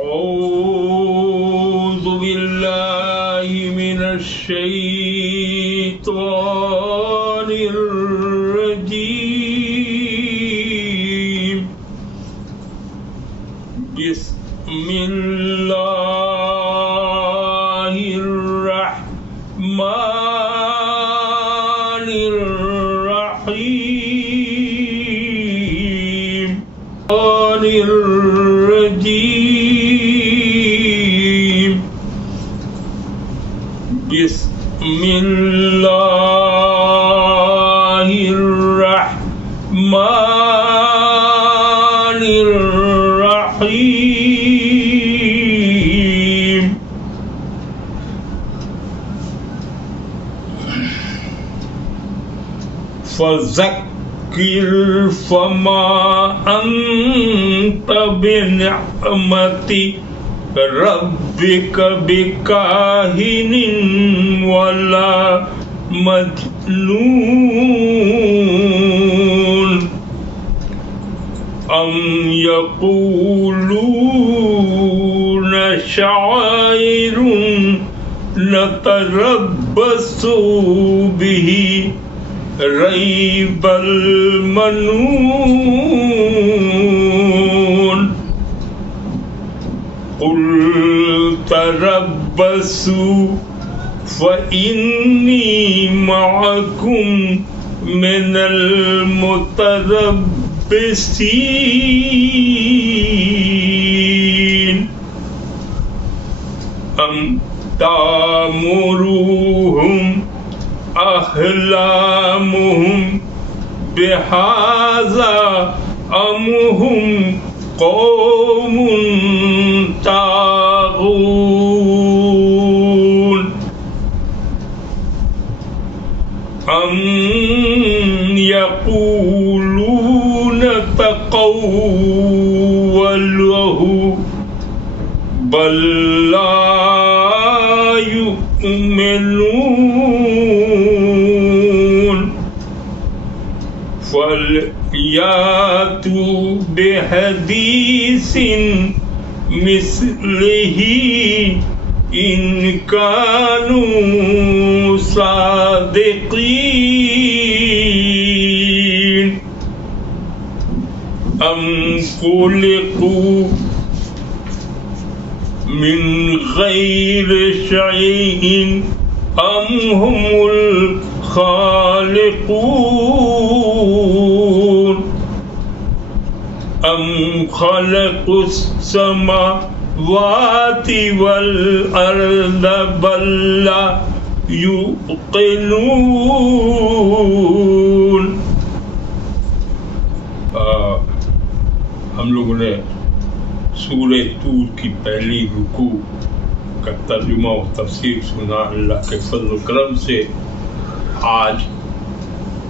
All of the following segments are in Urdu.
أعوذ بالله من الشيطان الرجيم بسم الله الرحمن الرحيم الرجيم بسم الله الرحمن الرحيم فذكر فما أنت بنعمة ربك بكاهن ولا مجنون أم يقولون شاعر نتربص به ريب المنون قل تربصوا فإني معكم من المتربصين أم تأمرهم أحلامهم بهذا أم هم قوم طاغون أم يقولون تقوله بل لا يؤمنون فليأتوا بحديث مثله إن كانوا صادقين أم خلقوا من غير شيء أم هم الخالقون أم خلقوا السماوات والأرض بل لا يوقنون. ہم لوگوں نے سورہ طور کی پہلی رکوع کا ترجمہ و تفسیر سنا. اللہ کے فضل و کرم سے آج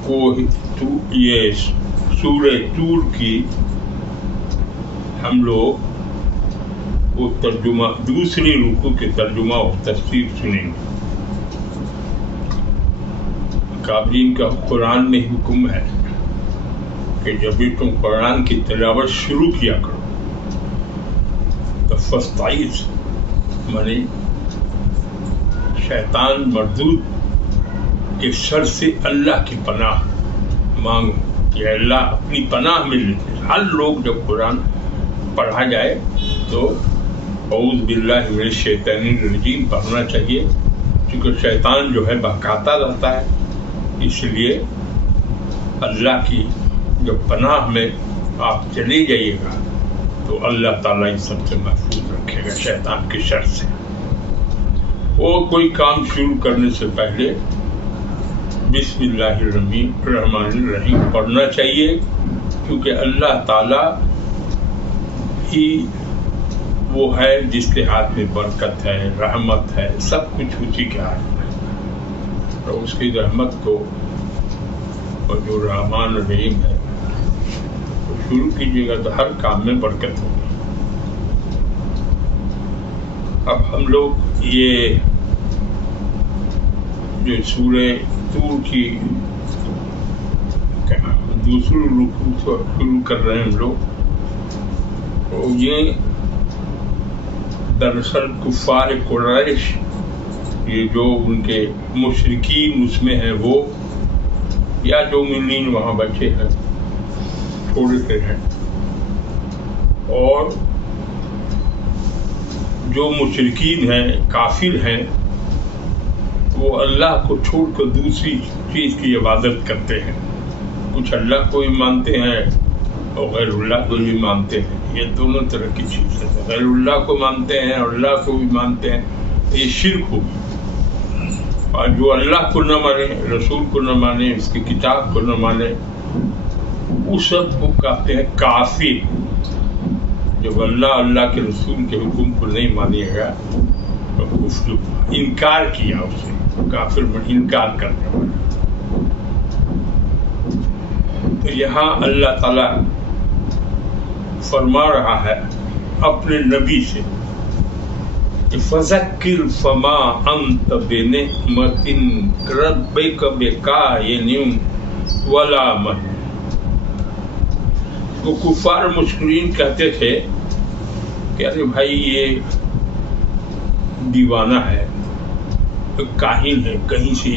کو یہ سورہ طور کی ہم لوگ وہ ترجمہ دوسری رکوع کے ترجمہ و تفسیر سنیں گے. قابلین کا قرآن میں حکم ہے کہ جب بھی تم قرآن کی تلاوت شروع کیا کرو تو فاستعیذ یعنی شیطان مردود کے شر سے اللہ کی پناہ مانگو کہ اللہ اپنی پناہ میں لیتے. ہر لوگ جب قرآن پڑھا جائے تو اعوذ باللہ من الشیطان الرجیم پڑھنا چاہیے کیونکہ شیطان جو ہے بہکاتا رہتا ہے. اس لیے اللہ کی جو پناہ میں آپ چلے جائیے گا تو اللہ تعالیٰ ان سب سے محفوظ رکھے گا شیطان کے شر سے. وہ کوئی کام شروع کرنے سے پہلے بسم اللہ الرحمن الرحیم پڑھنا چاہیے کیونکہ اللہ تعالیٰ ہی وہ ہے جس کے ہاتھ میں برکت ہے، رحمت ہے، سب کچھ اسی کے ہاتھ میں. تو اس کی رحمت کو اور جو رحمان الرحیم ہے شروع کیجیے گا تو ہر کام میں برکت ہوگی. اب ہم لوگ یہ جو سورہ طور کی دوسری رکوع شروع کر رہے ہیں ہم لوگ، تو یہ دراصل کفار قریش یہ جو ان کے مشرکین اس میں ہیں وہ یا جو مومنین وہاں بچے ہیں چھوڑ کے ہیں، اور جو مشرکین ہیں کافر ہیں وہ اللہ کو چھوڑ کر دوسری چیز کی عبادت کرتے ہیں. کچھ اللہ کو بھی مانتے ہیں اور غیر اللہ کو بھی مانتے ہیں. یہ دونوں طرح کی چیزیں ہیں. غیر اللہ کو مانتے ہیں اور اللہ کو بھی مانتے ہیں، یہ شرک ہوگی. اور جو اللہ کو نہ مانے، رسول کو نہ مانے، اس کی کتاب کو نہ مانے، وہ سب کو کہتے ہیں کافر. جب اللہ کے رسول کے حکم کو نہیں مانے گا تو انکار کیا، اسے کافر میں انکار کرنے والا. تو یہاں اللہ تعالی فرما رہا ہے اپنے نبی سے کہ فذکر فما انت بنعمت ربک بکائن ولا مجنون. وہ کفار مشرکین کہتے تھے کہ ارے بھائی یہ دیوانہ ہے، کاہن ہے، کہیں سے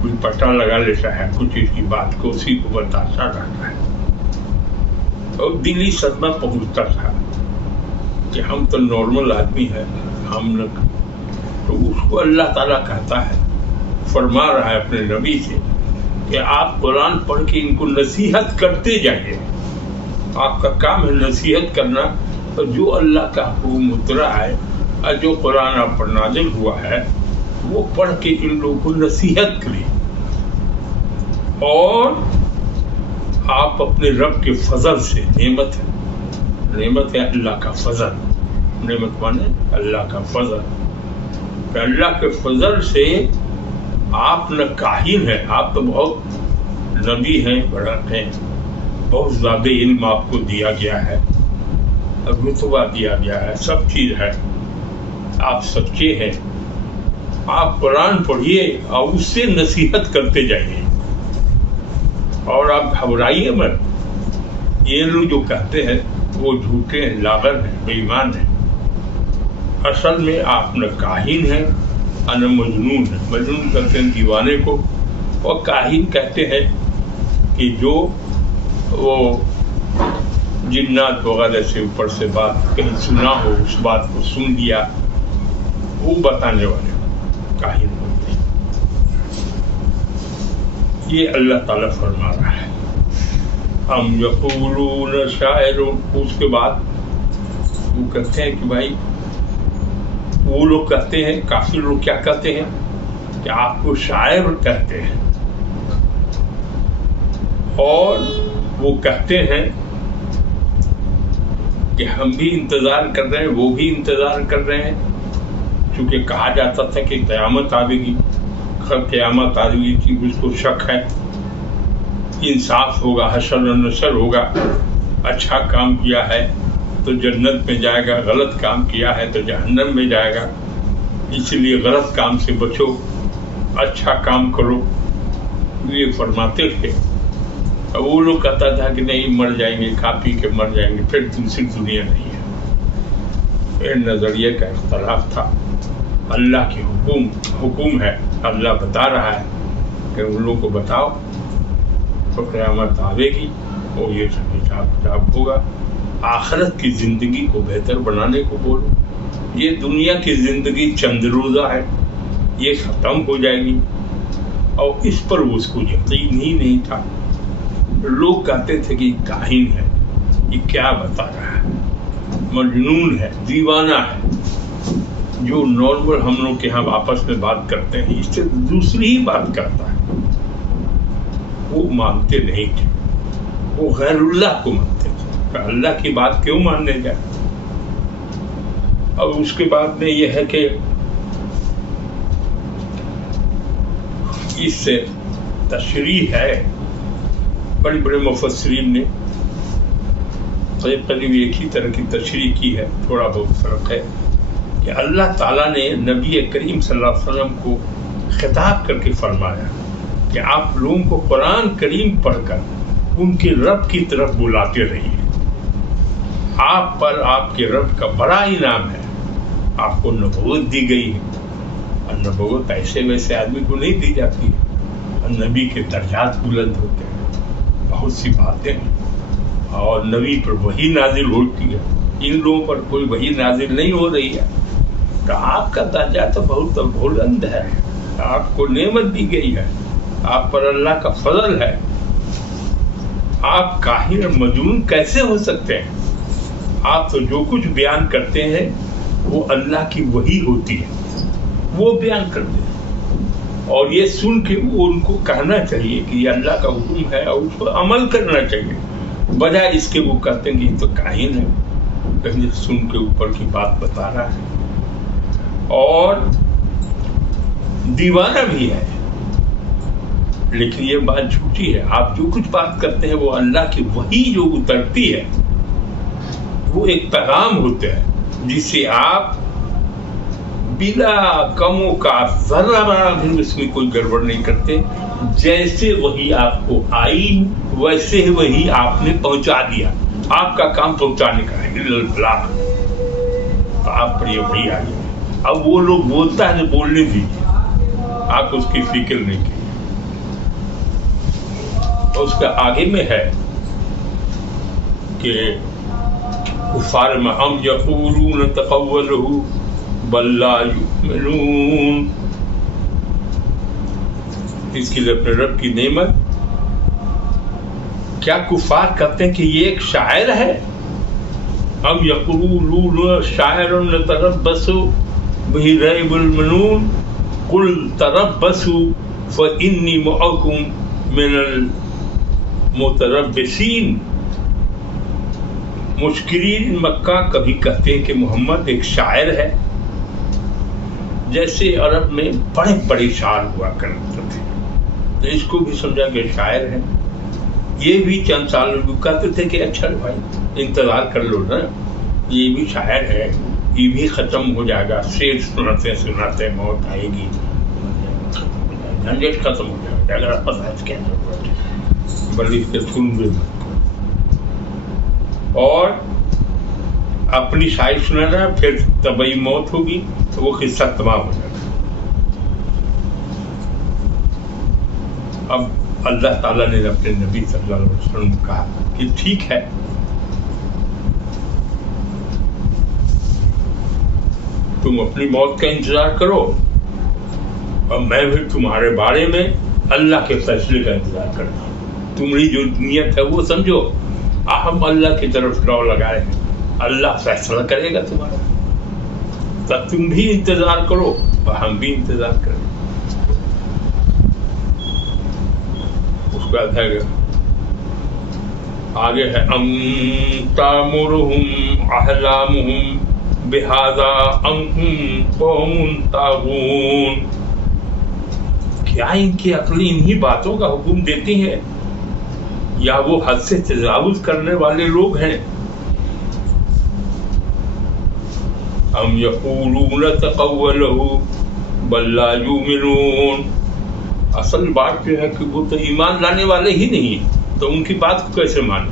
کوئی پٹا لگا لیتا ہے، کچھ اس کی بات کو اسی کو بتاتا رہتا ہے. اور دلی صدمہ پہنچتا تھا کہ ہم تو نارمل آدمی ہیں، ہم نہ. تو اس کو اللہ تعالیٰ کہتا ہے، فرما رہا ہے اپنے نبی سے کہ آپ قرآن پڑھ کے ان کو نصیحت کرتے جائیے. آپ کا کام ہے نصیحت کرنا، اور جو اللہ کا حکم اترا ہے اور جو قرآن آپ پر نازل ہوا ہے وہ پڑھ کے ان لوگوں کو نصیحت کریں. اور آپ اپنے رب کے فضل سے، نعمت ہے اللہ کا فضل، نعمت مانے اللہ کا فضل، کہ اللہ کے فضل سے آپ نہ کاہن ہیں، آپ تو بہت نبی ہیں، بڑا ہیں، بہت زیادہ علم آپ کو دیا گیا ہے، رتبہ دیا گیا ہے، سب چیز ہے، آپ سچے ہیں. آپ قرآن پڑھیے اور اس سے نصیحت کرتے جائیے، اور آپ گھبرائیے مت. یہ لوگ جو کہتے ہیں وہ جھوٹے ہیں، لاغر ہیں، بے ایمان ہیں. اصل میں آپ نہ کاہن ہیں اور نہ مجنون ہیں. مجنون کہتے ہیں دیوانے کو، اور کاہن کہتے ہیں کہ جو وہ جنات وغیرہ سے اوپر سے بات کہیں سنا ہو، اس بات کو سن لیا، وہ بتانے والے کاہن ہوتے ہیں. یہ اللہ تعالیٰ فرما رہا ہے. ہم یقولون شاعر. اس کے بعد وہ کہتے ہیں کہ بھائی وہ لوگ کہتے ہیں، کافر لوگ کیا کہتے ہیں کہ آپ کو شاعر کہتے ہیں، اور وہ کہتے ہیں کہ ہم بھی انتظار کر رہے ہیں، وہ بھی انتظار کر رہے ہیں. چونکہ کہا جاتا تھا کہ قیامت آئے گی، قیامت آ گئی تھی، اس کو شک ہے، انصاف ہوگا، حشر و نشر ہوگا. اچھا کام کیا ہے تو جنت میں جائے گا، غلط کام کیا ہے تو جہنم میں جائے گا. اس لیے غلط کام سے بچو، اچھا کام کرو، یہ فرماتے تھے. اب وہ لوگ کہتا تھا کہ نہیں، مر جائیں گے، کھا پی کے مر جائیں گے، پھر دوسری دنیا نہیں ہے. یہ نظریے کا اختلاف تھا. اللہ کی حکم ہے، اللہ بتا رہا ہے کہ ان لوگوں کو بتاؤ تو قیامت آئے گی اور یہ سب حساب کتاب ہوگا. آخرت کی زندگی کو بہتر بنانے کو بولو. یہ دنیا کی زندگی چند روزہ ہے، یہ ختم ہو جائے گی. اور اس پر اس کو یقین ہی نہیں تھا. لوگ کہتے تھے کہ یہ کاہن ہے، یہ کیا بتا رہا ہے، مجنون ہے، دیوانہ ہے. جو نارمل ہم لوگ کے ہاں آپس میں بات کرتے ہیں، اس سے دوسری ہی بات کرتا ہے. وہ مانتے نہیں تھے، وہ غیر اللہ کو مانتے تھے. اللہ کی بات کیوں ماننے جائے. اب اس کے بعد میں یہ ہے کہ اس سے تشریح ہے، بڑے بڑے مفسرین نے قریب ایک ہی طرح کی تشریح کی ہے، تھوڑا بہت فرق ہے. کہ اللہ تعالیٰ نے نبی کریم صلی اللہ علیہ وسلم کو خطاب کر کے فرمایا کہ آپ لوگوں کو قرآن کریم پڑھ کر ان کے رب کی طرف بلاتے رہیے. آپ پر آپ کے رب کا بڑا انعام ہے آپ کو نبوت دی گئی ہے، اور نبوت ایسے ویسے آدمی کو نہیں دی جاتی ہے، اور نبی کے درجات بلند ہوتے ہیں، بہت سی باتیں ہیں، اور نبی پر وحی نازل ہوتی ہے، ان لوگوں پر کوئی وحی نازل نہیں ہو رہی ہے، تو آپ کا درجہ تو بہت بلند ہے، آپ کو نعمت دی گئی ہے، آپ پر اللہ کا فضل ہے، آپ کاہن اور مجنون کیسے ہو سکتے ہیں؟ آپ تو جو کچھ بیان کرتے ہیں وہ اللہ کی وحی ہوتی ہے، وہ بیان کرتے ہیں، اور یہ سن کے وہ ان کو کہنا چاہیے کہ یہ اللہ کا حکم ہے اور اس پر عمل کرنا چاہیے، بجائے اس کے وہ کہتے ہیں کہ یہ تو کاہن ہے، کہیں سن کے اوپر کی بات بتا رہا ہے اور دیوانہ بھی ہے، لیکن یہ بات جھوٹی ہے۔ آپ جو کچھ بات کرتے ہیں وہ اللہ کی وحی جو اترتی ہے، وہ ایک پیغام ہوتا ہے جس سے آپ بلا کم و کاف ذرہ برابر بھی اس میں کوئی گڑبڑ نہیں کرتے، جیسے وہی آپ کو آئی ویسے وہی آپ نے پہنچا دیا، آپ کا کام پہنچانے کا ہے، آپ پر یہ وہی آئی۔ اب وہ لوگ بولتا ہے بولنے دیجیے، آپ اس کی فکر نہیں کی۔ اس کا آگے میں ہے کہ کفار میں ہم یقولون تقولہ بل لا یؤمنون، اس کی اپنے رب کی نعمت، کیا کفار کہتے ہیں کہ یہ ایک شاعر ہے؟ ہم یقولون شاعر نتربص بہ ریب المنون قل تربصوا فانی معکم من المتربصین۔ مشکرین مکہ کبھی کہتے ہیں کہ محمد ایک شاعر ہے، جیسے عرب میں بڑے بڑے شاعر ہوا کرتے تھے، تو اس کو بھی سمجھا کہ شاعر ہے۔ یہ بھی چند سال کہتے تھے کہ اچھا بھائی انتظار کر لو نا، یہ بھی شاعر ہے، یہ بھی ختم ہو جائے گا، شعر سناتے سناتے موت آئے گی، جھنجٹ ختم ہو جائے گا، اگر پتہ کیا بلکہ کے سن بھی اور اپنی شاعری سنانا، پھر طبعی موت ہوگی تو وہ قصہ تمام ہو جائے گا۔ اب اللہ تعالیٰ نے اپنے نبی صلی اللہ علیہ وسلم کو کہا کہ ٹھیک ہے، تم اپنی موت کا انتظار کرو اور میں بھی تمہارے بارے میں اللہ کے فیصلے کا انتظار کرتا ہوں۔ تمہاری جو نیت ہے وہ سمجھو، ہم اللہ کی طرف رو لگائے ہیں، اللہ فیصلہ کرے گا تمہارا، تب تم بھی انتظار کرو اور ہم بھی انتظار کریں۔ اس کا آگے ہے ام تامرہم احلامہم بہذا ام ہم قوم طاغون، کیا ان کی عقلیں انہی باتوں کا حکم دیتی ہیں یا وہ حد سے تجاوز کرنے والے لوگ ہیں؟ ام یقولون تقولہ بل لا یؤمنون، اصل بات یہ ہے کہ وہ تو ایمان لانے والے ہی نہیں ہیں، تو ان کی بات کو کیسے مانے؟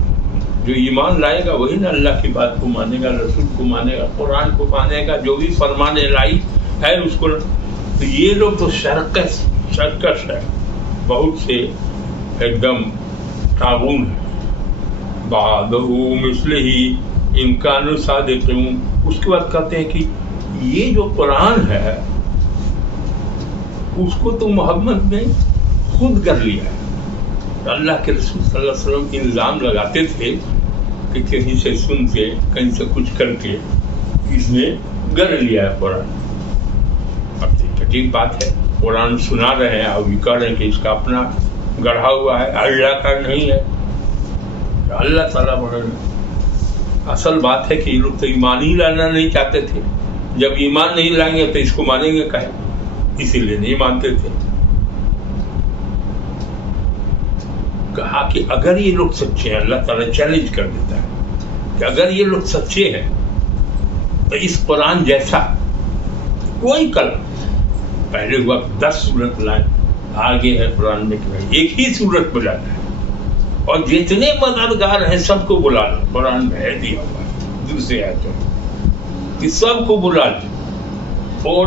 جو ایمان لائے گا وہی نا اللہ کی بات کو مانے گا، رسول کو مانے گا، قرآن کو مانے گا، جو بھی فرمان الہی ہے اس کو۔ تو یہ لوگ تو سرکش ہے، بہت سے ایک دم طاغون ہے۔ بعدہ مثلہ ان کانوا صادقین، اس کے بعد کہتے ہیں کہ یہ جو قرآن ہے اس کو تو محمد نے خود کر لیا ہے۔ اللہ کے رسول صلی اللہ علیہ وسلم الزام لگاتے تھے کہ کہیں سے سن کے کہیں سے کچھ کر کے اس نے گڑھ لیا ہے قرآن۔ اب عجیب بات ہے، قرآن سنا رہے ہیں اور یہ کہہ رہے ہیں کہ اس کا اپنا گڑھا ہوا ہے، اللہ کا نہیں ہے، اللہ تعالیٰ بڑھ۔ اصل بات ہے کہ یہ لوگ تو ایمان ہی لانا نہیں چاہتے تھے، جب ایمان نہیں لائیں گے تو اس کو مانیں گے کہیں، اسی لیے نہیں مانتے تھے۔ کہا کہ اگر یہ لوگ سچے ہیں، اللہ تعالیٰ چیلنج کر دیتا ہے کہ اگر یہ لوگ سچے ہیں تو اس قرآن جیسا کوئی کلام، پہلے ہوا 10 سورت لائیں، آگے ہے قرآن میں کہ ایک ہی سورت بلانا ہے اور جتنے مددگار ہیں سب کو بلا لو، قرآن میں ہے دیا ہوا ہے دوسرے آیتوں میں کہ سب کو بلا لو، اور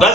10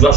10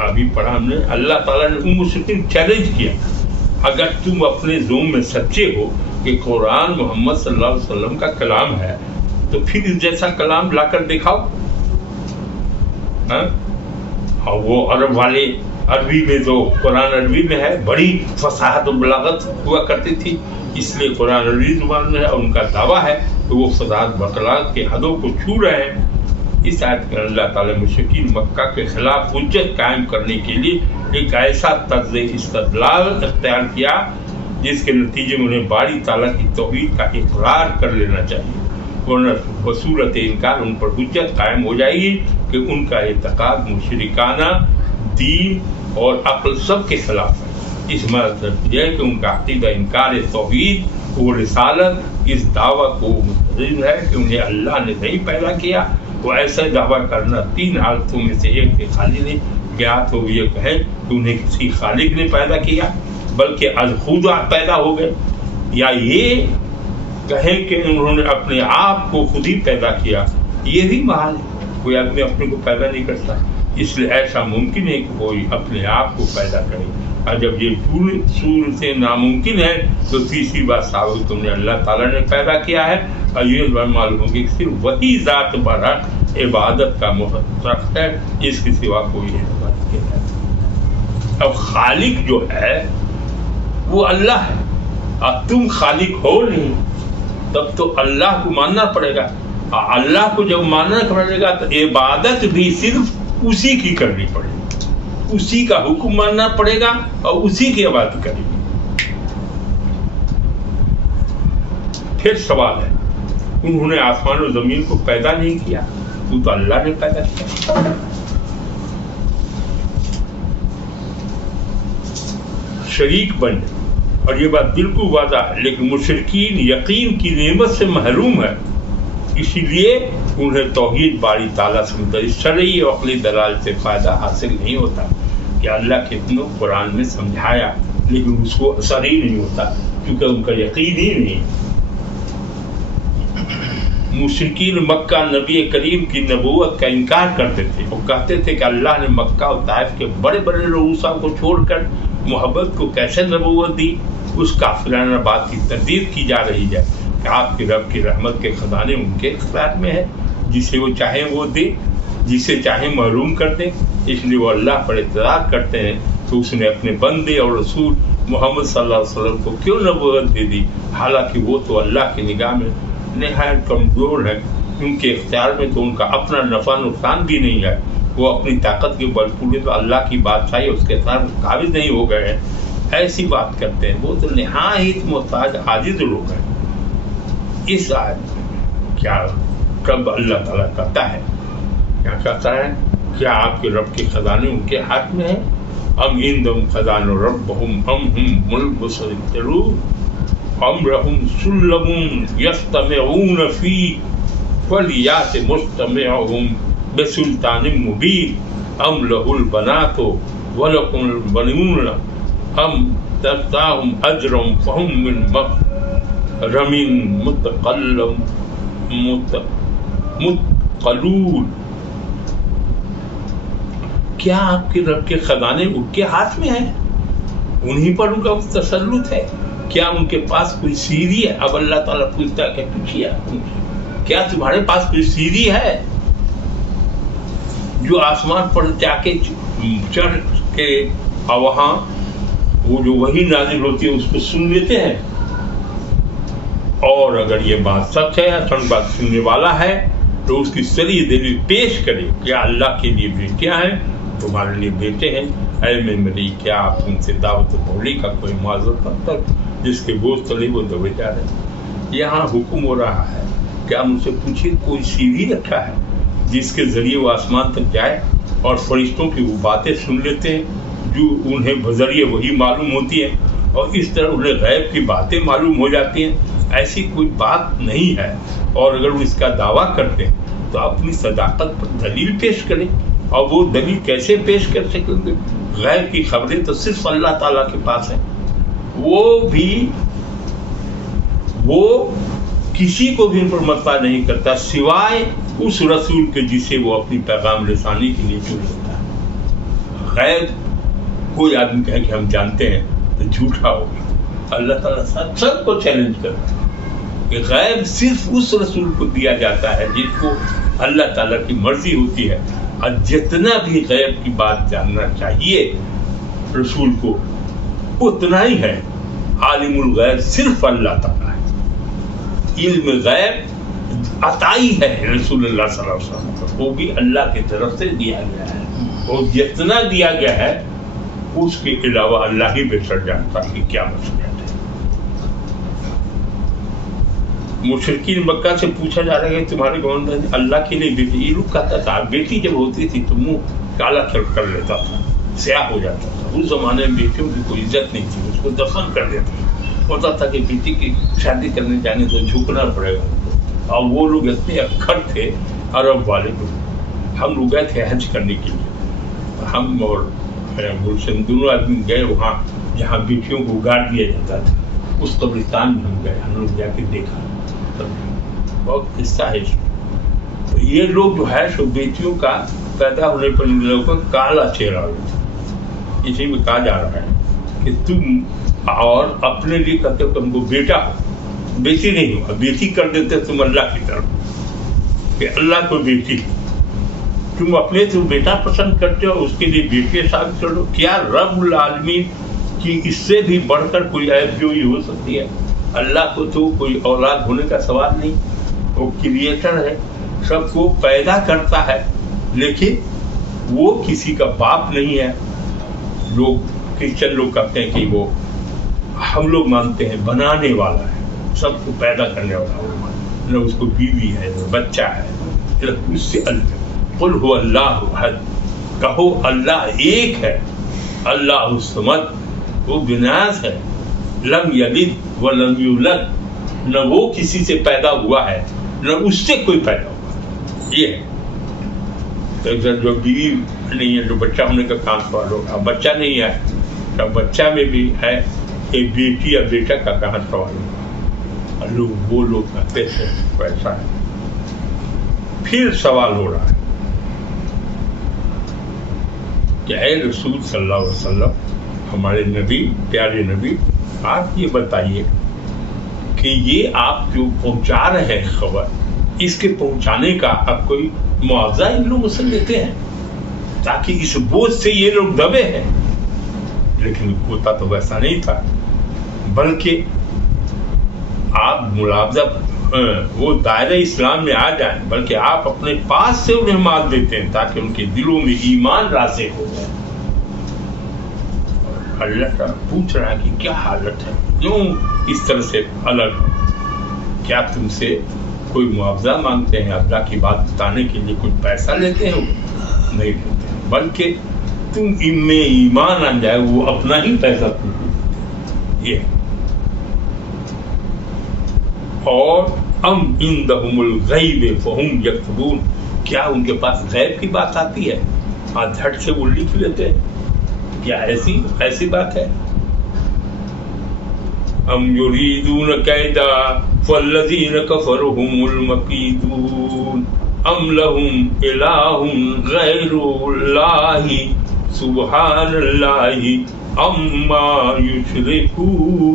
ابھی پڑھا ہم نے, اللہ تعالیٰ نے ان مشرکین چیلنج کیا, اگر تم اپنے زوم میں سچے ہو کہ قرآن محمد صلی اللہ علیہ وسلم کا کلام ہے تو پھر اس جیسا کلام لا کر دکھاؤ. اور وہ عرب والے, عربی میں جو قرآن عربی میں ہے بڑی فصاحت و بلاغت ہوا کرتی تھی, اس لیے قرآن عربی زبان میں ہے, اور ان کا دعویٰ ہے کہ وہ فصاحت بلاغت کے حدوں کو چھو رہے ہیں. اس آیت میں اللہ تعالیٰ مشرکین مکہ کے خلاف حجت قائم کرنے کے لیے ایک ایسا طرز استدلال اختیار کیا جس کے نتیجے میں انہیں باری تعالیٰ کی توحید کا اقرار کر لینا چاہیے, ورنہ بصورت انکار ان پر حجت قائم ہو جائے گی کہ ان کا اعتقاد مشرکانہ دین اور عقل سب کے خلاف ہے. اس مطلب یہ ہے کہ ان کا عقیدہ انکار توحید و رسالت اس دعویٰ کو مستلزم ہے کہ انہیں اللہ نے نہیں پیدا کیا. وہ ایسا دعویٰ کرنا تین حالتوں میں سے ایک کے خالی نہیں, کیا تو یہ کہیں کہ انہیں کسی خالق نے پیدا کیا بلکہ از خود پیدا ہو گئے, یا یہ کہیں کہ انہوں نے اپنے آپ کو خود ہی پیدا کیا. یہ بھی محال ہے, کوئی آدمی اپنے کو پیدا نہیں کرتا, اس لیے ایسا ممکن ہے کہ کوئی اپنے آپ کو پیدا کرے. اور جب یہ سور سے ناممکن ہے تو تیسری بات ثابت تم نے اللہ تعالیٰ نے پیدا کیا ہے, اور یہ معلوم ہوگی کہ صرف وہی ذات بارہ عبادت کا مستحق ہے, اس کے سوا کوئی عبادت نہیں ہے. اب خالق جو ہے وہ اللہ ہے, اب تم خالق ہو نہیں, تب تو اللہ کو ماننا پڑے گا. اللہ کو جب ماننا پڑے گا تو عبادت بھی صرف اسی کی کرنی پڑے گی, اسی کا حکم ماننا پڑے گا اور اسی کی عبادت کرنی پڑے گی. پھر سوال ہے, انہوں نے آسمان و زمین کو پیدا نہیں کیا, وہ تو اللہ نے پیدا کیا. شریک بن, اور یہ بات بالکل واضح ہے, لیکن مشرکین یقین کی نعمت سے محروم ہے, اسی لیے انہیں توحید باری تعالیٰ سے متعلق شرعی اور عقلی دلائل سے فائدہ حاصل نہیں ہوتا. کہ اللہ کتنے قرآن میں سمجھایا لیکن اس کو اثر ہی نہیں ہوتا کیونکہ ان کا یقین ہی نہیں. مشرکین مکہ نبی کریم کی نبوت کا انکار کرتے تھے, وہ کہتے تھے کہ اللہ نے مکہ اور طائف کے بڑے بڑے رؤسا کو چھوڑ کر محبت کو کیسے نبوت دی. اس کافرانہ بات کی تردید کی جا رہی ہے کہ آپ کے رب کی رحمت کے خزانے ان کے اختیار میں ہے, جسے وہ چاہیں وہ دے, جسے چاہیں محروم کر دیں. اس لیے وہ اللہ پر اعتراض کرتے ہیں تو اس نے اپنے بندے اور رسول محمد صلی اللہ علیہ وسلم کو کیوں نبوت دے دی, حالانکہ وہ تو اللہ کی نگاہ میں نہایت کمزور ہے. ان کے اختیار میں تو ان کا اپنا نفع نقصان بھی نہیں ہے, وہ اپنی طاقت کے بل پورے تو اللہ کی بادشاہی اس کے ساتھ قابل نہیں ہو گئے ہیں. ایسی بات کرتے ہیں, وہ تو نہایت محتاج عاجز لوگ ہیں. اس آیت کیا کب اللہ تعالیٰ کہتا ہے, کیا کہتا ہے, کیا آپ کے رب کے خزانے ان کے ہاتھ میں ہیں؟ ام عندهم خزائن ربهم ام هم المسيطرون ام لهم سلم يستمعون فيه فليأت مستمعهم بسلطان مبين ام له البنات ولكم البنون ام تأتاهم أجرا فهم من مغرم متقلون. کیا آپ کے رب کے خزانے ان کے ہاتھ میں ہیں, انہی پر ان کا تسلط ہے؟ کیا ان کے پاس کوئی سیڑھی ہے؟ اب اللہ تعالیٰ پوچھتا ہے کہ پوچھیے کیا تمہارے پاس کوئی سیڑھی ہے جو آسمان پر جا کے چڑھ کے اور وہاں وہ جو وہی نازل ہوتی ہے اس کو سن لیتے ہیں؟ اور اگر یہ بات سچ ہے, اصل بات سننے والا ہے, تو اس کی صریح دلیل پیش کرے. کیا اللہ کے لیے بیٹیاں ہیں؟ تمہارے لیے بیٹے ہیں. اے میری, کیا آپ ان سے دعوت بولی کا کوئی معذرت تک جس کے بوجھ تلے وہ دبے جا رہے ہیں؟ یہاں حکم ہو رہا ہے کہ آپ ان سے پوچھیے کوئی سیڑھی رکھا ہے جس کے ذریعے وہ آسمان تک جائے اور فرشتوں کی وہ باتیں سن لیتے ہیں جو انہیں بذریعے وہی معلوم ہوتی ہیں, اور اس طرح انہیں غیب کی باتیں معلوم ہو جاتی ہیں. ایسی کوئی بات نہیں ہے, اور اگر وہ اس کا دعویٰ کرتے ہیں تو اپنی صداقت پر دلیل پیش کریں. اور وہ دلیل کیسے پیش کر سکیں گے؟ غیب کی خبریں تو صرف اللہ تعالیٰ کے پاس ہیں, وہ کسی کو بھی ان پر مطلع نہیں کرتا سوائے اس رسول کے جسے وہ اپنی پیغام رسانی کے لیے چن لیتا ہے. غیب کوئی آدمی کہے کہ ہم جانتے ہیں تو جھوٹا ہوگا. اللہ تعالیٰ سب کو چیلنج کرتا ہے کہ غیب صرف اس رسول کو دیا جاتا ہے جس کو اللہ تعالیٰ کی مرضی ہوتی ہے, اور جتنا بھی غیب کی بات جاننا چاہیے رسول کو اتنا ہی ہے. عالم الغیب صرف اللہ تعالیٰ ہے. علم غیب عطائی ہے رسول اللہ صلی اللہ علیہ وسلم کو, وہ بھی اللہ کی طرف سے دیا گیا ہے, اور جتنا دیا گیا ہے اس کے علاوہ اللہ ہی بہتر جانتا کہ کیا مسئلہ ہے. مشرکین مکہ سے پوچھا جا رہا ہے کہ تمہارے گورنر نے اللہ کے لیے بیٹی, یہ لوگ کہتا تھا بیٹی جب ہوتی تھی تو منہ کالا کر لیتا تھا, سیاہ ہو جاتا تھا. اس زمانے میں بیٹیوں کی کوئی عزت نہیں تھی, اس کو دفن کر دیتا ہوتا تھا کہ بیٹی کی شادی کرنے جانے تو جھکنا پڑے گا. اور وہ لوگ اتنے اکھڑ تھے عرب والے لوگ. ہم لوگ گئے تھے حج کرنے کے لیے, ہم اور گلشن دونوں آدمی گئے وہاں جہاں بیٹیوں کو گاڑ دیا جاتا تھا. اس قبرستان میں ہم گئے, ہم لوگ جا کے دیکھا, بہت قصہ ہے. تو یہ لوگ جو ہے سو بیٹیوں کا پیدا ہونے پر ان لوگوں کا کالا چہرہ ہوتا ہے. اسی میں کہا جا رہا ہے کہ تم اور اپنے لیے کہتے ہو تم کو بیٹا ہو, بیٹی نہیں ہوا, بیٹی کر دیتے تم اللہ کی طرف کہ اللہ کو بیٹی, تم اپنے تو بیٹا پسند کرتے ہو, اس کے لیے بیٹی ثابت کر دو. کیا رب العالمین کی اس سے بھی بڑھ کر کوئی عیب جوئی ہو سکتی ہے؟ اللہ کو تو کوئی اولاد ہونے کا سوال نہیں, وہ کریٹر ہے, سب کو پیدا کرتا ہے, لیکن وہ کسی کا باپ نہیں ہے. لوگ کرسچن لوگ کہتے ہیں کہ وہ, ہم لوگ مانتے ہیں بنانے والا ہے, سب کو پیدا کرنے والا, نہ اس کو بیوی ہے نہ بچہ ہے, اس سے اللہ. قل هو اللہ احد, کہو اللہ ایک ہے, اللہ الصمد, وہ بنیاز ہے, لم یلد ولم یولد, نہ وہ کسی سے پیدا ہوا ہے نہ اس سے کوئی پیدا ہوا. یہ ہے جو بیوی نہیں ہے, جو بچہ ہونے کا کام سوال ہوگا. اب بچہ نہیں ہے تو بچہ میں بھی ہے کہ بیٹی یا بیٹا کا کہاں سوال ہوگا. لوگ وہ لوگ کہتے ہیں ویسا ہے. پھر سوال ہو رہا ہے کہ اے رسول صلی اللہ علیہ وسلم, ہمارے نبی, پیارے نبی, آپ یہ بتائیے کہ یہ آپ جو پہنچا رہے ہیں خبر, اس کے پہنچانے کا آپ کوئی معاوضہ ان لوگوں سے لیتے ہیں تاکہ اس بوجھ سے یہ لوگ دبے ہیں؟ لیکن ہوتا تو ویسا نہیں تھا, بلکہ آپ ملاوضہ وہ دائرہ اسلام میں آ جائیں, بلکہ آپ اپنے پاس سے انہیں مال دیتے ہیں تاکہ ان کے دلوں میں ایمان راسخ ہو جائے. اللہ تعالیٰ پوچھ رہا ہے کہ کیا حالت ہے, کیوں اس طرح سے الگ, کیا تم سے کوئی معاوضہ مانگتے ہیں, اللہ کی بات بتانے کے لیے کوئی پیسہ لیتے ہیں؟ نہیں لیتے, بلکہ تم ان میں ایمان آ جائے وہ اپنا ہی پیسہ تم کو دیتے. یہ اور ام عندہم الغیب فہم یکتبون, کیا ان کے پاس غیب کی بات آتی ہے, جھٹ سے وہ لکھ لیتے ہیں؟ کیا ایسی بات ہے؟ ام یریدون کیدا فالذین کفروا هم المکیدون ام لهم الہ غیر اللہ سبحان اللہ عما یشرکون.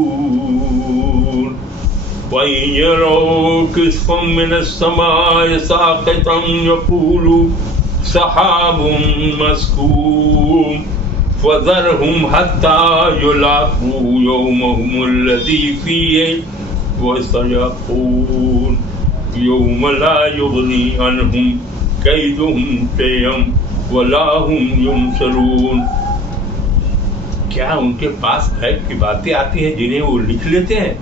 وَإِن يَرَوْا كِسْفًا مِّنَ السَّمَاءِ سَاقِطًا يَقُولُوا سَحَابٌ مَّسْكُوبٌ فَذَرْهُمْ حَتَّىٰ يُلَاقُوا يَوْمَهُمُ الَّذِي فِيهِ وَسَيَقُولُونَ يَوْمَ لَا يُغْنِي عَنْهُمْ كَيْدُهُمْ شَيْئًا وَلَا هُمْ يُنصَرُونَ. کیا ان کے پاس غیب کی باتیں آتی ہیں جنہیں وہ لکھ لیتے ہیں,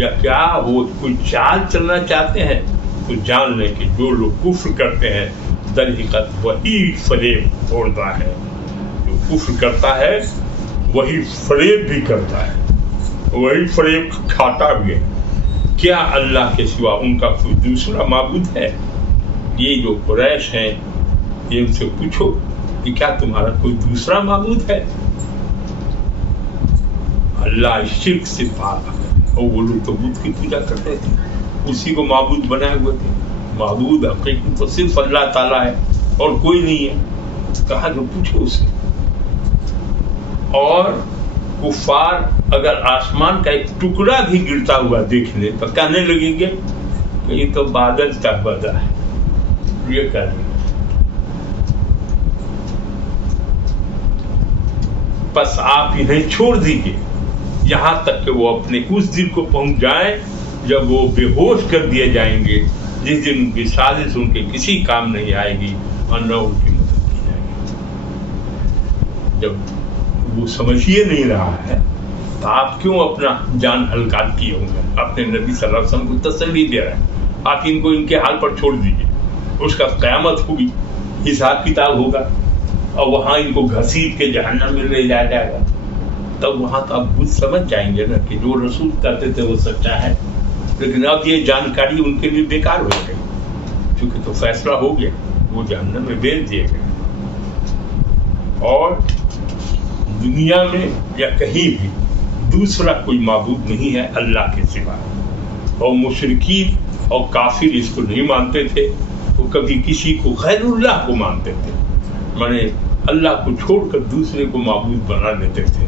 یا کیا وہ کوئی چال چلنا چاہتے ہیں؟ تو جان لیں کہ جو لوگ کفر کرتے ہیں در حقیقت وہی فریب کھولتا ہے. جو کفر کرتا ہے وہی فریب بھی کرتا ہے, وہی فریب کھاتا بھی ہے. کیا اللہ کے سوا ان کا کوئی دوسرا معبود ہے؟ یہ جو قریش ہیں, یہ ان سے پوچھو کہ کیا تمہارا کوئی دوسرا معبود ہے؟ اللہ شرک سے پاک ہے, اور وہ لوگ تو بت کی پوجا کرتے تھے, اسی کو معبود بنائے ہوئے تھے. معبود حقیقی تو صرف اللہ تعالیٰ ہے اور کوئی نہیں ہے. کہا جو پوچھو اسے, اور کفار اگر آسمان کا ایک ٹکڑا بھی گرتا ہوا دیکھ لے تو کہنے لگیں گے کہ یہ تو بادل تک بدا ہے، یہ کہہ رہے. بس آپ انہیں چھوڑ دیجیے یہاں تک کہ وہ اپنے اس دن کو پہنچ جائیں جب وہ بے ہوش کر دیے جائیں گے، جس دن ان کی سازش ان کے کسی کام نہیں آئے گی اور نہ ان کی مدد کی جائے گی. جب وہ سمجھ ہی نہیں رہا ہے تو آپ کیوں اپنا جان ہلکا کیے ہوں گے؟ اپنے نبی صلی اللہ علیہ وسلم کو تسلی دے رہے ہیں. آپ ان کو ان کے حال پر چھوڑ دیجیے، اس کا قیامت ہوگی، حساب کتاب ہوگا اور وہاں ان کو گھسیٹ کے جہنم میں لے جایا جائے گا. تب وہاں تو آپ خود سمجھ جائیں گے نا کہ جو رسول کرتے تھے وہ سچا ہے. لیکن اب یہ جانکاری ان کے لیے بیکار ہو گئی، کیونکہ تو فیصلہ ہو گیا، وہ جہنم میں بھیج دیے گئے. اور دنیا میں یا کہیں بھی دوسرا کوئی معبود نہیں ہے اللہ کے سوا. اور مشرکین اور کافر اس کو نہیں مانتے تھے، وہ کبھی کسی کو غیر اللہ کو مانتے تھے، مانے اللہ کو چھوڑ کر دوسرے کو معبود بنا لیتے تھے،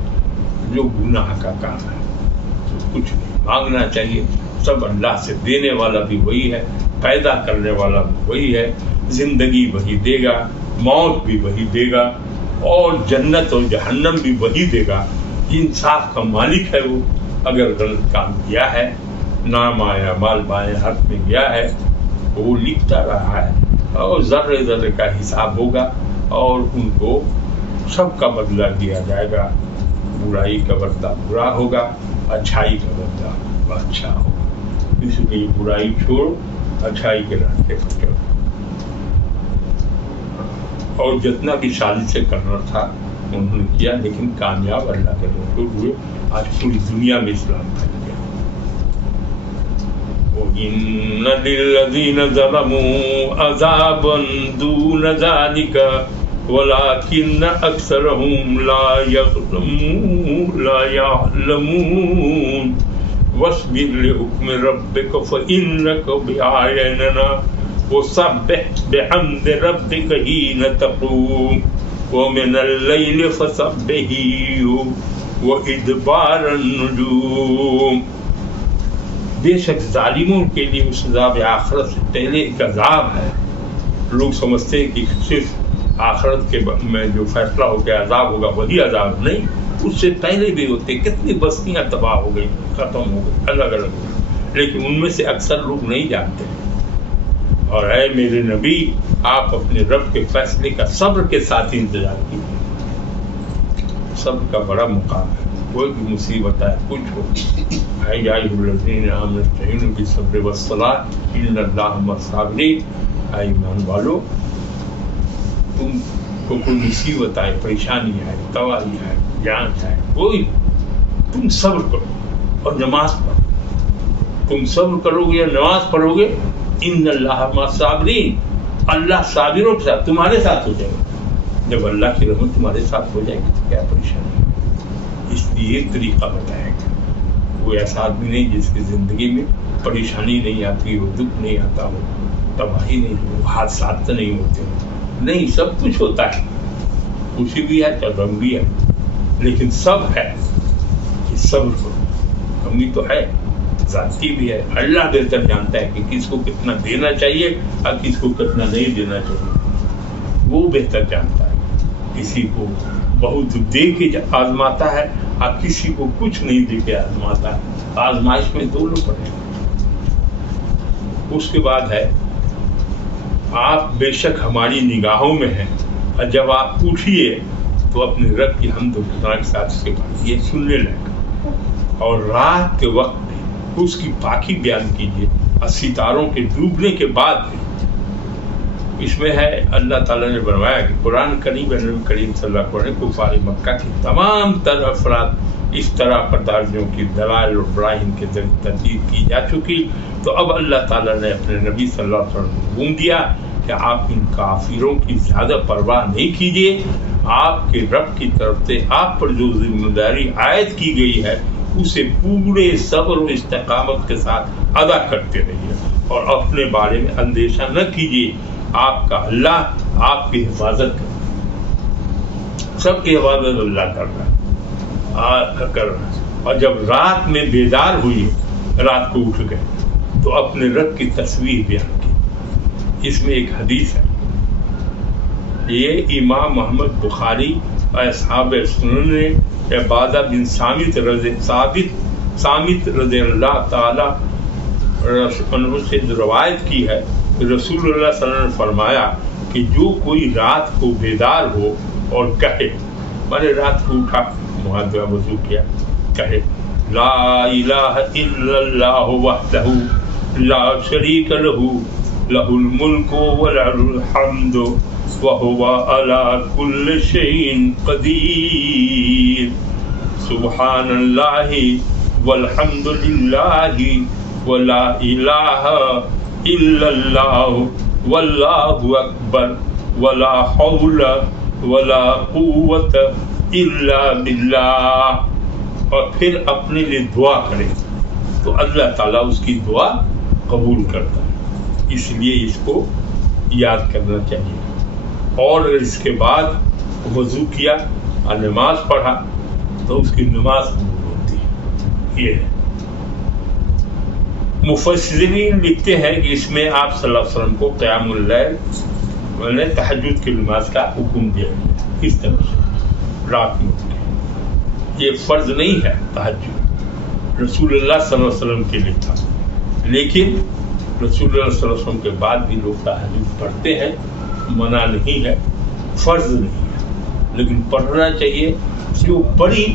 جو گناہ کا کام ہے. تو کچھ نہیں مانگنا چاہیے، سب اللہ سے. دینے والا بھی وہی ہے، پیدا کرنے والا بھی وہی ہے، زندگی وہی دے گا، موت بھی وہی دے گا، اور جنت اور جہنم بھی وہی دے گا. انصاف کا مالک ہے وہ. اگر غلط کام کیا ہے، نام آیا مال بائیں ہاتھ میں گیا ہے، وہ لکھتا رہا ہے اور ذرے ذرے کا حساب ہوگا اور ان کو سب کا بدلہ دیا جائے گا. برائی کا بدلہ برا ہوگا، اچھائی کا بدلہ اچھا ہوگا. اس لیے برائی چھوڑ، اچھائی کے راستے پر چلو. اور جتنا بھی سازش سے کرنا تھا انہوں نے کیا، لیکن کامیاب اللہ کے رسول ہوئے. آج پوری دنیا میں اسلام پھیل گیا. وَإِنَّ لِلَّذِينَ ظَلَمُوا عَذَابًا دُونَ ذَلِكَ وَلَكِنَّ أَكْثَرَهُمْ لَا يَعْلَمُونَ وَاصْبِرْ لِحُكْمِ رَبِّكَ فَإِنَّكَ بِأَعْيُنِنَا وَسَبِّحْ بِحَمْدِ رَبِّكَ حِينَ تَقُومُ وَمِنَ اللَّيْلِ فَسَبِّحْهُ وَإِدْبَارَ النُّجُومِ. بے شک ظالموں کے لیے اس عذاب آخرت سے پہلے ایک عذاب ہے. لوگ سمجھتے ہیں کہ صرف آخرت کے میں جو فیصلہ ہو کے عذاب ہوگا وہی عذاب. نہیں، اس سے پہلے بھی ہوتے. کتنی بستیاں تباہ ہو گئی، ختم ہو گئی، الگ الگ، لیکن ان میں سے اکثر لوگ نہیں جانتے. اور اے میرے نبی، آپ اپنے رب کے فیصلے کا صبر کے ساتھ انتظار کیجیے. صبر کا بڑا مقام ہے. کوئی بھی مصیبت ہے، کچھ ہو، اے الذین آمنوا استعینوا بالصبر والصلاۃ ان اللہ مع الصابرین. اے ایمان والو، تم کو کوئی مصیبت آئے، پریشانی آئے، تباہی آئے، جان آئے، کوئی، تم صبر کرو اور نماز پڑھو. تم صبر کرو گے یا نماز پڑھو گے، ان اللہ مع الصابرین، اللہ صابروں کے ساتھ، تمہارے ساتھ ہو جائے گا. جب اللہ کی رحمت تمہارے ساتھ ہو جائے گی تو کیا پریشانی ہے. اس لیے ایک طریقہ بتایا گیا. کوئی ایسا آدمی نہیں جس کی زندگی میں پریشانی نہیں آتی ہو، دکھ نہیں آتا ہو، تباہی نہیں ہو، حادثات نہیں ہوتے ہو. نہیں، سب کچھ ہوتا ہے، خوشی بھی ہے تو غم بھی ہے، لیکن سب ہے کہ صبر کرو. کمی تو ہے، ذاتی بھی ہے. اللہ بہتر جانتا ہے کہ کس کو کتنا دینا چاہیے اور کس کو کتنا نہیں دینا چاہیے. وہ بہتر جانتا ہے. کسی کو بہت دے کے آزماتا ہے اور کسی کو کچھ نہیں دے کے آزماتا ہے. آزمائش میں دونوں پڑے. اس کے بعد ہے آپ بے شک ہماری نگاہوں میں ہیں، اور جب آپ اٹھیے تو اپنے رب کی حمد و ثنا کے ساتھ اس کے بعد یہ سننے لگے، اور رات کے وقت میں اس کی پاکی بیان کیجیے، اور ستاروں کے ڈوبنے کے بعد بھی. اس میں ہے اللہ تعالیٰ نے بنوایا کہ قرآن کریم نبی کریم صلی اللہ علیہ وسلم کفار مکہ کی تمام تر افراد اس طرح پردازیوں کی دلائل اور براہین کے ذریعے تردید کی جا چکی. تو اب اللہ تعالیٰ نے اپنے نبی صلی اللہ علیہ وسلم کو حکم دیا کہ آپ ان کافروں کی زیادہ پرواہ نہیں کیجیے. آپ کے رب کی طرف سے آپ پر جو ذمہ داری عائد کی گئی ہے اسے پورے صبر و استقامت کے ساتھ ادا کرتے رہیے، اور اپنے بارے میں اندیشہ نہ کیجیے. آپ کا اللہ آپ کی حفاظت کر، سب کی حفاظت اللہ کر رہا ہے. اور جب رات میں بیدار ہوئی، رات کو اٹھ گئے تو اپنے رب کی تصویر بیان کی۔ اس میں ایک حدیث ہے، یہ امام محمد بخاری اور اصحاب سنن نے عبادہ بن صامت رضی اللہ تعالی عنہ سے روایت کی ہے کہ رسول اللہ صلی اللہ علیہ وسلم نے فرمایا کہ جو کوئی رات کو بیدار ہو اور کہے، میں نے رات کو اٹھا، محاذہ وضو کیا، کہے لا الہ الا اللہ وحدہ لا شریک لہ لہ الملک وله الحمد وهو على كل شيء قدیر، سبحان اللہ والحمد للہ ولا الہ الا اللہ واللہ اکبر ولا حول ولا قوت الا باللہ، اور پھر اپنے لیے دعا کرے تو اللہ تعالیٰ اس کی دعا قبول کرتا ہے۔ اس لیے اس کو یاد کرنا چاہیے۔ اور اگر اس کے بعد وضو کیا اور نماز پڑھا تو اس کی نماز قبول ہوتی ہے۔ یہ ہے، مفسرین لکھتے ہیں کہ اس میں آپ صلی اللہ علیہ وسلم کو قیام اللیل نے تہجد کی نماز کا حکم دیا گیا، اس طرح سے رات میں۔ یہ فرض نہیں ہے تہجد، رسول اللہ صلی اللہ علیہ وسلم کے لیے تھا، لیکن رسول اللہ صلی اللہ علیہ وسلم کے بعد بھی لوگ تہجد پڑھتے ہیں، منع نہیں ہے، فرض نہیں ہے، لیکن پڑھنا چاہیے، جو بڑی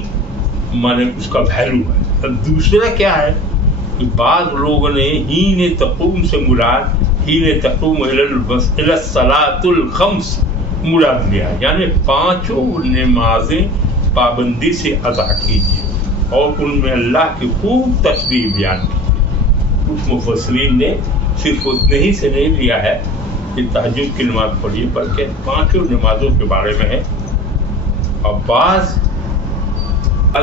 مانے اس کا ویلو ہے۔ اب دوسرا کیا ہے کہ بعض لوگوں نے حین تقوم سے مراد حین تقوم الی الصلاۃ الخمس مراد لیا، یعنی پانچوں نمازیں پابندی سے ادا کیجیے اور ان میں اللہ کی خوب تسبیح بیان کی۔ کچھ مفسرین نے صرف اتنے ہی سے نہیں لیا ہے کہ تہجد کی نماز پڑھیے، بلکہ پانچوں نمازوں کے بارے میں ہے۔ اور بعض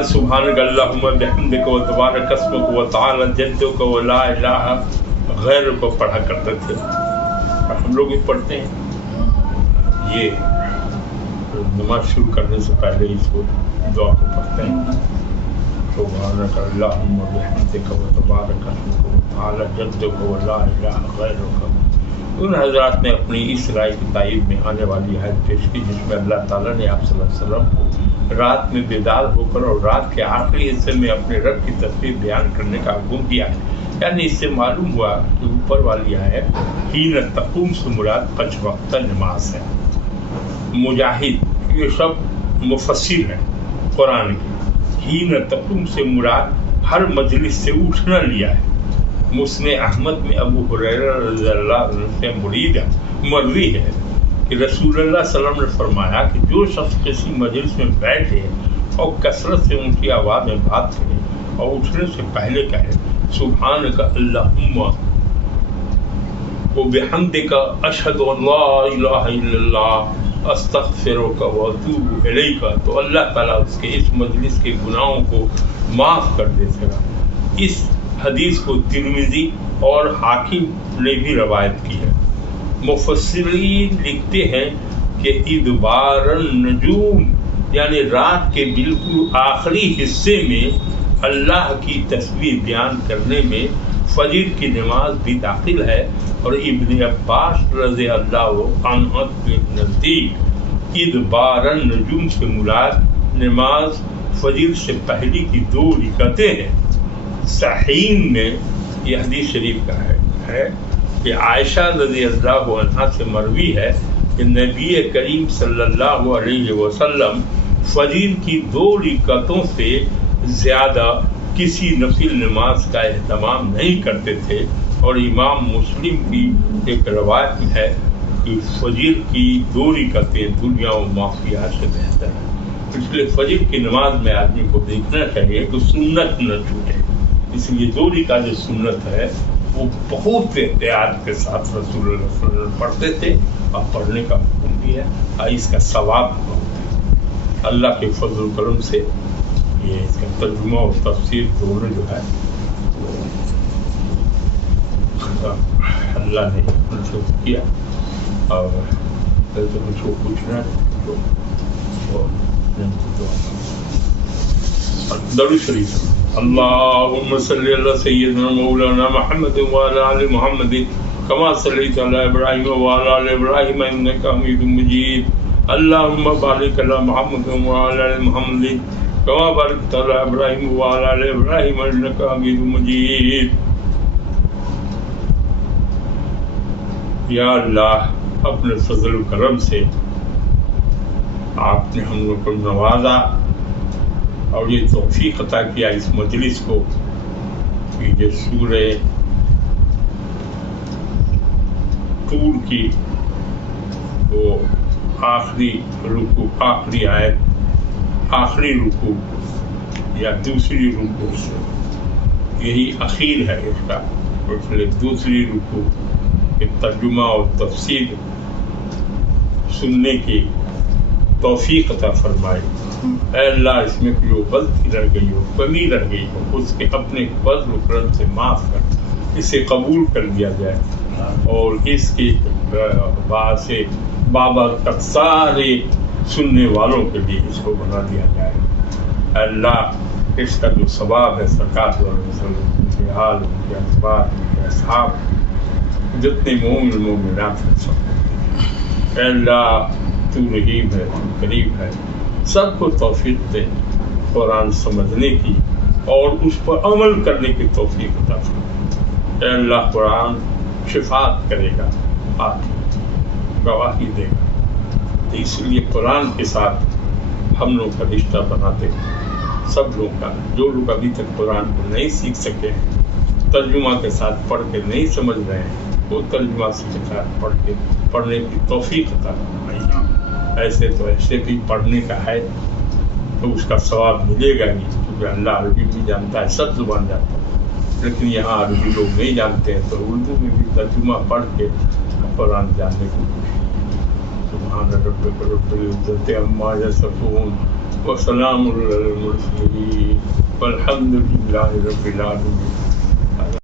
سبحانک اللہم بحمدک و تبارک اسمک و تعالی جدک و لا الہ غیرک کو پڑھا کرتے تھے، اور ہم لوگ بھی پڑھتے ہیں۔ یہ نماز شروع کرنے سے پہلے اس کو دعا کو پڑھتے ہیں، سبحانک اللہم بحمدک و تبارک اسمک و تعالی جدک و لا الہ غیرک۔ ان حضرات نے اپنی اس رائے کی تائید میں آنے والی آیت پیش کی جس میں اللہ تعالیٰ نے آپ صلی اللہ علیہ وسلم کو رات میں بیدار ہو کر اور رات کے آخری حصے میں اپنے رب کی تصویر بیان کرنے کا حکم دیا ہے۔ یعنی اس سے معلوم ہوا کہ اوپر والی آیت حین تقوم سے مراد 5 وقتہ نماز ہے۔ مجاہد، یہ سب مفسر ہیں قرآن کی، حین تقوم سے مراد ہر مجلس سے اٹھنا لیا ہے۔ مسند احمد میں ابو ہریرہ رضی اللہ عنہ سے مروی ہے کہ رسول اللہ صلی اللہ علیہ وسلم نے فرمایا کہ جو شخص کسی مجلس میں بیٹھے اور کثرت سے ان کی آواز میں بات کرے اور اٹھنے سے پہلے کہے سبحانک اللہم و بحمدک اشہد ان لا الہ الا اللہ استغفرک و اتوب الیک، تو اللہ تعالیٰ اس کے اس مجلس کے گناہوں کو معاف کر دیتے گا۔ اس حدیث کو ترمذی اور حاکم نے بھی روایت کی ہے۔ مفسرین لکھتے ہیں کہ ادبار النجوم یعنی رات کے بالکل آخری حصے میں اللہ کی تسبیح بیان کرنے میں فجر کی نماز بھی داخل ہے، اور ابن عباس رضی اللہ عنہ کے نزدیک ادبار النجوم سے مراد نماز فجر سے پہلی کی 2 رکعتیں ہیں۔ صحیح میں یہ حدیث شریف کا ہے کہ عائشہ رضی اللہ عنہا سے مروی ہے کہ نبی کریم صلی اللہ علیہ وسلم فجر کی 2 رکعتوں سے زیادہ کسی نفل نماز کا اہتمام نہیں کرتے تھے، اور امام مسلم کی ایک روایت میں ہے کہ فجر کی 2 رکعتیں دنیا و معافیہ سے بہتر ہے۔ اس لیے فجر کی نماز میں آدمی کو دیکھنا چاہیے کہ سنت نہ چھوٹے، اس لیے 2 رکعت جو سنت ہے وہ بہت احتیاط کے ساتھ رسول اللہ صلی اللہ علیہ وسلم پڑھتے تھے، اور پڑھنے کا حکم بھی ہے، اور اس کا ثواب بہت ہے۔ اللہ کے فضل و کرم سے یہ اس کا ترجمہ اور تفسیر دونوں جو ہے اللہ نے منسوخ کیا، اور کچھ کو پوچھنا تو دعا درود شریف اللهم صل على سيدنا مولانا محمد وعلى آل محمد كما صليت على إبراهيم وعلى آل إبراهيم إنك حميد مجيد اللهم بارك على محمد وعلى آل محمد كما باركت على إبراهيم وعلى آل إبراهيم إنك حميد مجيد. یا اللہ اپنے فضل و کرم سے آپ نے ہم لوگ کو نوازا اور یہ توفیق عطا کیا اس مجلس کو کہ یہ سورہ طور کی وہ آخری رکوع، آخری آیت، آخری رکوع یا دوسری رکوع، یہی اخیر ہے اس کا، اس لیے دوسری رکوع کے ترجمہ اور تفسیر سننے کی توفیق عطا فرمائے. اے اللہ اس میں جو غلطی رہ گئی ہو، کمی رہ گئی ہو، اس کے اپنے فضل و کرم سے معاف کر اسے قبول کر لیا جائے اور اس کے بعد سے بابا تک سارے سننے والوں کے لیے اس کو بنا دیا جائے. اے اللہ اس کا جو ثواب ہے سرکار ان کے حال، ان کے اسباب، ان کے اصحاب، جتنے مومن مومنات ہیں سب، اے اللہ تو رحیم ہے، تو کریم ہے، سب کو توفیق دے قرآن سمجھنے کی اور اس پر عمل کرنے کی توفیق عطا فرما. اے اللہ قرآن شفاعت کرے گا، آپ گواہی دے گا، تو اس لیے قرآن کے ساتھ ہم لوگ کا رشتہ بناتے ہیں، سب لوگ کا. جو لوگ ابھی تک قرآن کو نہیں سیکھ سکے ہیں، ترجمہ کے ساتھ پڑھ کے نہیں سمجھ رہے ہیں، وہ ترجمہ کے ساتھ پڑھنے کی توفیق عطا فرمائے. ایسے تو ایسے بھی پڑھنے کا ہے تو اس کا ثواب ملے گا ہی، کیونکہ اللہ عربی بھی جانتا ہے، سب زبان جانتا ہے، لیکن یہاں عربی لوگ نہیں جانتے ہیں تو اردو میں بھی ترجمہ پڑھ کے قرآن جاننے کی کوشش. سبحان ربک رب العزت عما یصفون وسلام علی المرسلین والحمد للہ رب العالمین.